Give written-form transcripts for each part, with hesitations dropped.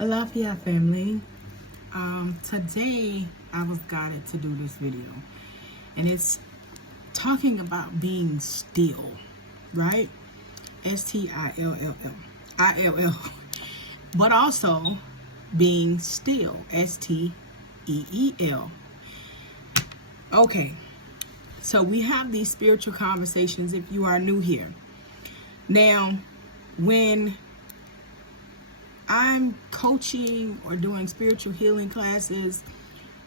Alafia family. Today I was guided to do this video, and it's talking about being still, right? Still, but also being still, Steel. Okay, so we have these spiritual conversations. If you are new here, now when I'm coaching or doing spiritual healing classes,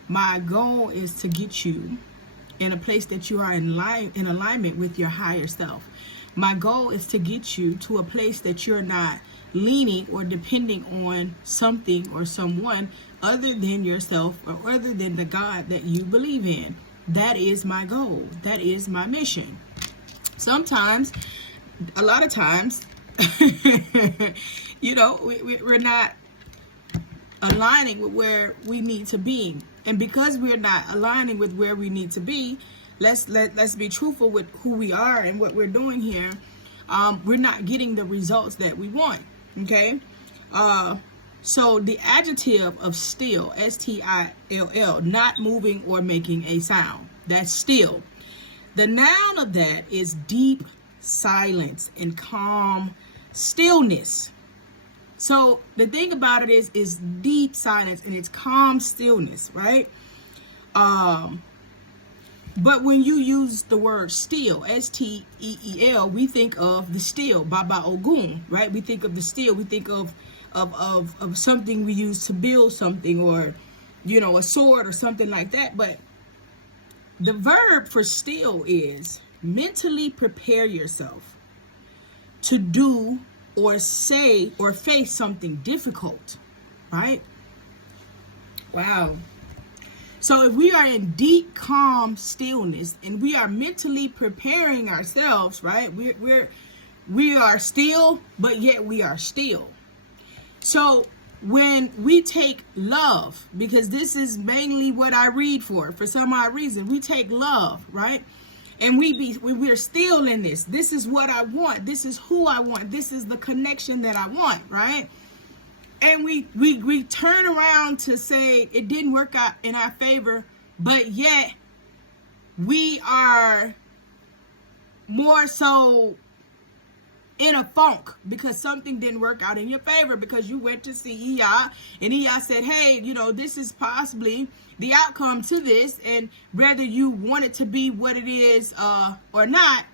my goal is to get you in a place that you are in alignment with your higher self. My goal is to get you to a place that you're not leaning or depending on something or someone other than yourself or other than the God that you believe in. That is my goal. That is my mission. Sometimes, a lot of times, we're not aligning with where we need to be, and because we're not aligning with where we need to be, let's be truthful with who we are and what we're doing here. We're not getting the results that we want. Okay, so the adjective of still, Still, not moving or making a sound, that's still. The noun of that is deep silence and calm stillness. So the thing about it is deep silence and it's calm stillness, right? But when you use the word still, Steel, we think of the steel, Baba Ogun, right? We think of the steel. We think of something we use to build something, or a sword or something like that. But the verb for still is mentally prepare yourself to do or say or face something difficult, right? Wow. So if we are in deep, calm stillness and we are mentally preparing ourselves, right? We are still, but yet we are still. So when we take love, because this is mainly what I read for some odd reason, we take love, right? And we're still in this. This is what I want. This is who I want. This is the connection that I want, right? And we turn around to say it didn't work out in our favor, but yet we are more so in a funk because something didn't work out in your favor, because you went to see Iya and Iya said, hey, this is possibly the outcome to this, and whether you want it to be what it is or not,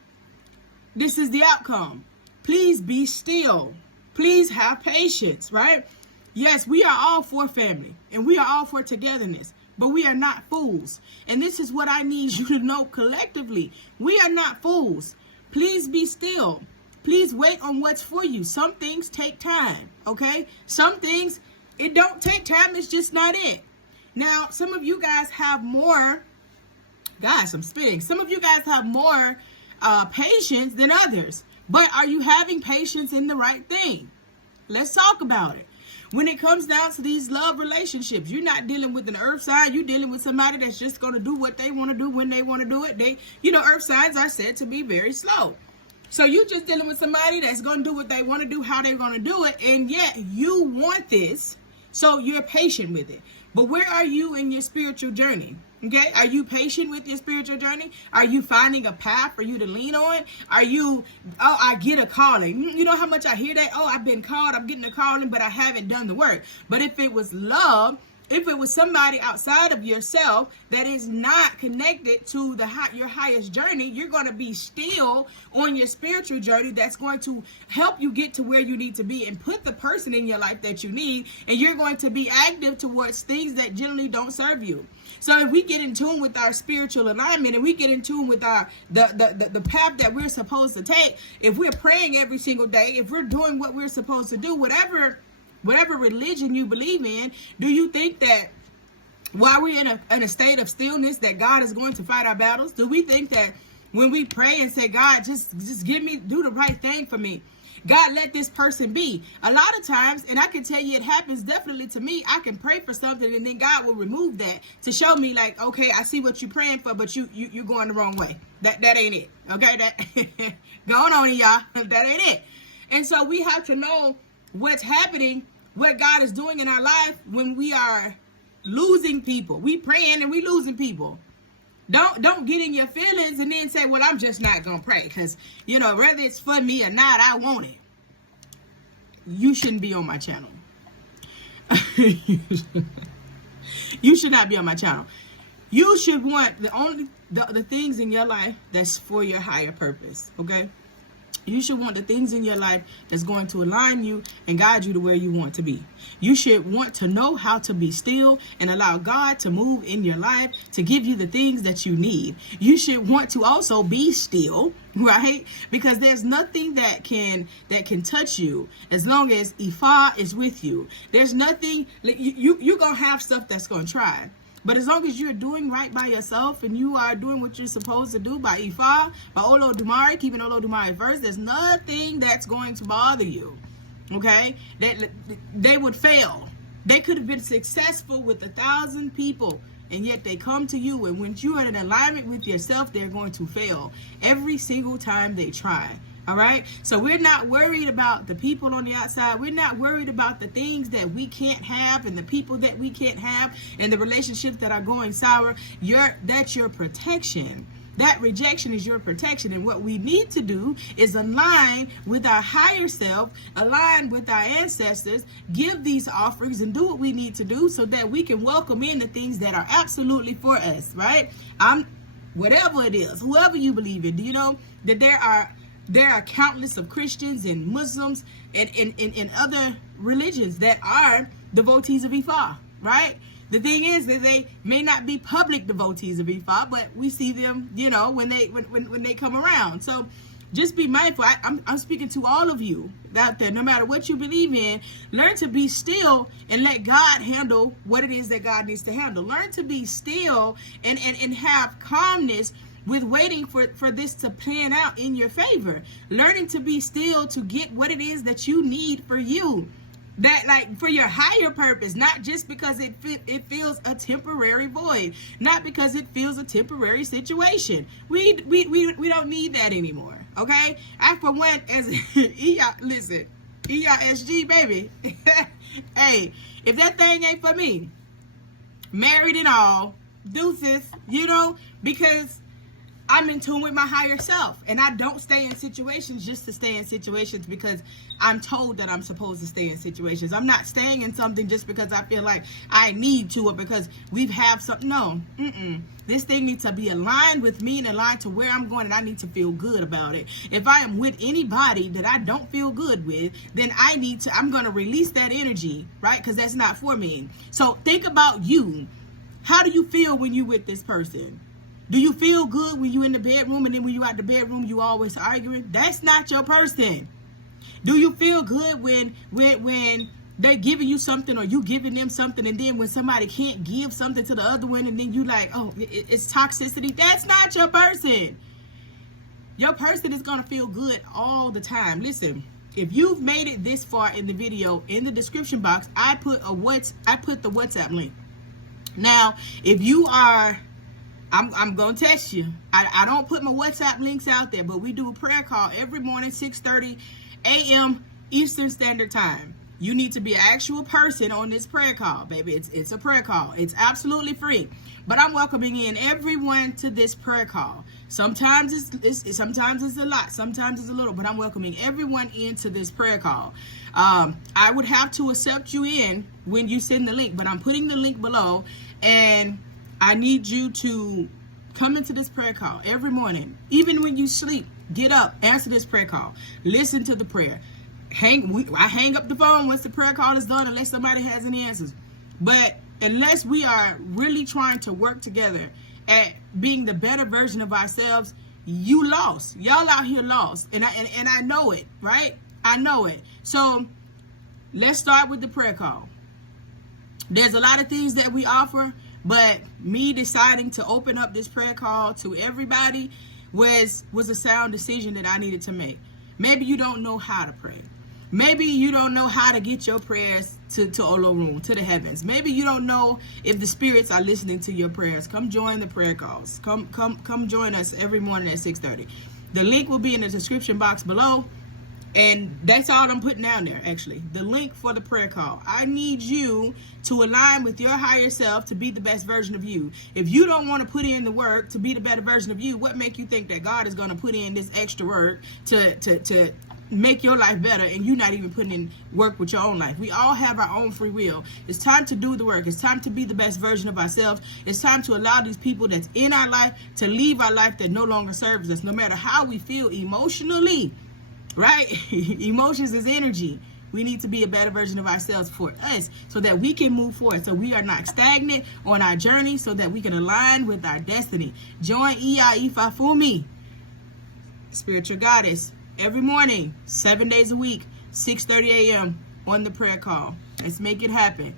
this is the outcome. Please be still. Please have patience, right? Yes, we are all for family and we are all for togetherness, but we are not fools. And this is what I need you to know collectively. We are not fools. Please be still. Please wait on what's for you. Some things take time, okay? Some things, it don't take time. It's just not it. Now, some of you guys have more, guys, I'm spitting. Some of you guys have more patience than others. But are you having patience in the right thing? Let's talk about it. When it comes down to these love relationships, you're not dealing with an earth sign. You're dealing with somebody that's just going to do what they want to do when they want to do it. Earth signs are said to be very slow. So you're just dealing with somebody that's going to do what they want to do, how they're going to do it. And yet you want this. So you're patient with it. But where are you in your spiritual journey? Okay, are you patient with your spiritual journey? Are you finding a path for you to lean on? Are you, I get a calling. You know how much I hear that? Oh, I've been called, I'm getting a calling, but I haven't done the work. But if it was love, if it was somebody outside of yourself that is not connected to your highest journey, you're going to be still on your spiritual journey. That's going to help you get to where you need to be and put the person in your life that you need. And you're going to be active towards things that generally don't serve you. So if we get in tune with our spiritual alignment and we get in tune with the path that we're supposed to take, if we're praying every single day, if we're doing what we're supposed to do, whatever religion you believe in, do you think that while we're in a state of stillness that God is going to fight our battles? Do we think that when we pray and say, God, just do the right thing for me, God, let this person be? A lot of times, and I can tell you it happens definitely to me, I can pray for something and then God will remove that to show me like, okay, I see what you're praying for, but you're going the wrong way. That ain't it. Okay, that going on, y'all. That ain't it. And so we have to know what's happening what God is doing in our life when we are losing people. We praying and we losing people. Don't get in your feelings and then say, well, I'm just not gonna pray because, you know, whether it's for me or not, I want it. You shouldn't be on my channel. You should not be on my channel. You should want the things in your life that's for your higher purpose, okay? You should want the things in your life that's going to align you and guide you to where you want to be. You should want to know how to be still and allow God to move in your life to give you the things that you need. You should want to also be still, right? Because there's nothing that can touch you as long as Ifa is with you. There's nothing, you're going to have stuff that's going to try. But as long as you're doing right by yourself and you are doing what you're supposed to do by Ifa, by Olodumare, keeping Olodumare first, there's nothing that's going to bother you, okay? They would fail. They could have been successful with 1,000 people, and yet they come to you, and when you are in alignment with yourself, they're going to fail every single time they try. All right. So we're not worried about the people on the outside. We're not worried about the things that we can't have and the people that we can't have and the relationships that are going sour. That's your protection. That rejection is your protection. And what we need to do is align with our higher self, align with our ancestors, give these offerings and do what we need to do so that we can welcome in the things that are absolutely for us. Right. Whatever it is, whoever you believe in, do you know that there are countless of Christians and Muslims and other religions that are devotees of Ifa, right? The thing is that they may not be public devotees of Ifa, but we see them, you know, when they come around. So just be mindful. I'm speaking to all of you out there, no matter what you believe in. Learn to be still and let God handle what it is that God needs to handle. Learn to be still and have calmness with waiting for this to pan out in your favor. Learning to be still to get what it is that you need for you. That, like, for your higher purpose, not just because it feels a temporary void, not because it feels a temporary situation. We don't need that anymore, okay? I, for one, as listen, ERSG, baby. Hey, if that thing ain't for me, married and all, deuces, you know, because I'm in tune with my higher self, and I don't stay in situations just to stay in situations because I'm told that I'm supposed to stay in situations. I'm not staying in something just because I feel like I need to or because we've have something. No, this thing needs to be aligned with me and aligned to where I'm going, and I need to feel good about it. If I am with anybody that I don't feel good with, then I'm going to release that energy, right? Because that's not for me. So think about you. How do you feel when you with this person? Do you feel good when you in the bedroom and then when you out the bedroom you always arguing? That's not your person. Do you feel good when they giving you something or you giving them something, and then when somebody can't give something to the other one and then you like, oh, it's toxicity? That's not your person. Your person is going to feel good all the time. Listen, if you've made it this far in the video, in the description box, I put the WhatsApp link. Now, if you are, I'm going to test you. I don't put my WhatsApp links out there, but we do a prayer call every morning, 6:30 a.m. Eastern Standard Time. You need to be an actual person on this prayer call, baby. It's a prayer call. It's absolutely free. But I'm welcoming in everyone to this prayer call. Sometimes sometimes it's a lot, sometimes it's a little, but I'm welcoming everyone into this prayer call. I would have to accept you in when you send the link, but I'm putting the link below, and I need you to come into this prayer call every morning. Even when you sleep, get up, answer this prayer call, listen to the prayer. I hang up the phone once the prayer call is done unless somebody has any answers. But unless we are really trying to work together at being the better version of ourselves, you lost. Y'all out here lost. And I know it, right? I know it. So let's start with the prayer call. There's a lot of things that we offer, but me deciding to open up this prayer call to everybody was a sound decision that I needed to make. Maybe you don't know how to pray. Maybe you don't know how to get your prayers to Olorun, to the heavens. Maybe you don't know if the spirits are listening to your prayers. Come join the prayer calls. Come join us every morning at 6:30. The link will be in the description box below. And that's all I'm putting down there, actually. The link for the prayer call. I need you to align with your higher self to be the best version of you. If you don't want to put in the work to be the better version of you, what make you think that God is going to put in this extra work to make your life better, and you not even putting in work with your own life? We all have our own free will. It's time to do the work. It's time to be the best version of ourselves. It's time to allow these people that's in our life to leave our life that no longer serves us, no matter how we feel emotionally. Right? Emotions is energy. We need to be a better version of ourselves for us so that we can move forward, so we are not stagnant on our journey, so that we can align with our destiny. Join Iya Ifa Fumi, Spiritual Goddess, every morning, 7 days a week, 6:30 a.m. on the prayer call. Let's make it happen.